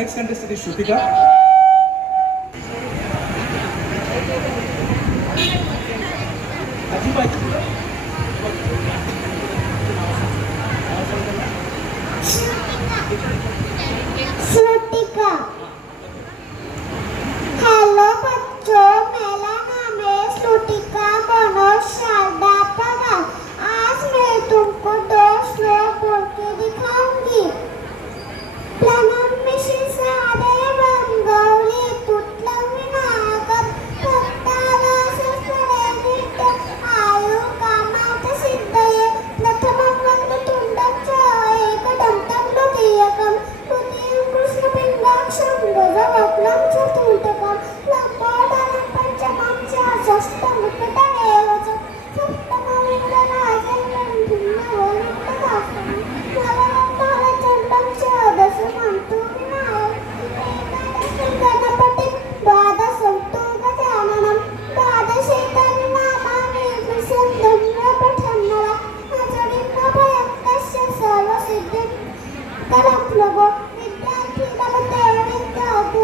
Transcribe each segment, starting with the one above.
Next contestant is Shrutika. Shrutika. Hello बच्चों, मेरा नाम है श्रुतिका मनोज शारदा पवार। आज मैं तुमको 2 श्लोक बोल के दिखाऊंगी। प्रणम्य सारे गौरी तुतलं विनायकं भक्तानासस्मरे नित्यं आयु कामार्थ सिद्धये प्रथमं वक्रतुण्डं च एकदन्तं द्वितीयकं तृतीयं कृष्णपिण्डाक्षं गजवक्त्रं चतुर्थकं लम्बोदरं पंचमं च षष्ठं विकटमेव च सप्तमं इंद्रराजं भिन्नवदनदासं नवमं बालचन्द्रं च दशमं तु विनायकम् एकादशं गणपतिं द्वादशं तु गजाननं द्वादशेतानि नामानि त्रिशतं न पठन्नवा अजडिन्नभयं तस्य सर्वसिद्धिं करं प्रभो विद्यार्थी लभते विद्यार्थी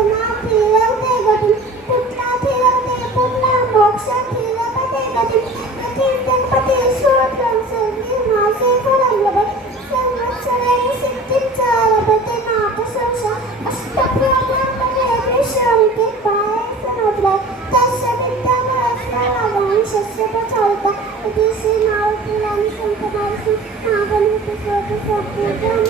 लभते गतिं पुत्रार्थी लभते पुण्यं मोक्षार्थी लभते गतिं गतिं गणपति स्तोत्रं सिद्धिमासे फलं लभते संवत्सरेण सिद्धिं च लभते नाथसंसा अष्टप्रज्ञापने विश्रान्ति पाये समुद्रे तस्य विद्यावांशस्य प्रचारिता यदि श्रीनारायणानि सन्तमासि नागनिपसोति सद्गुणं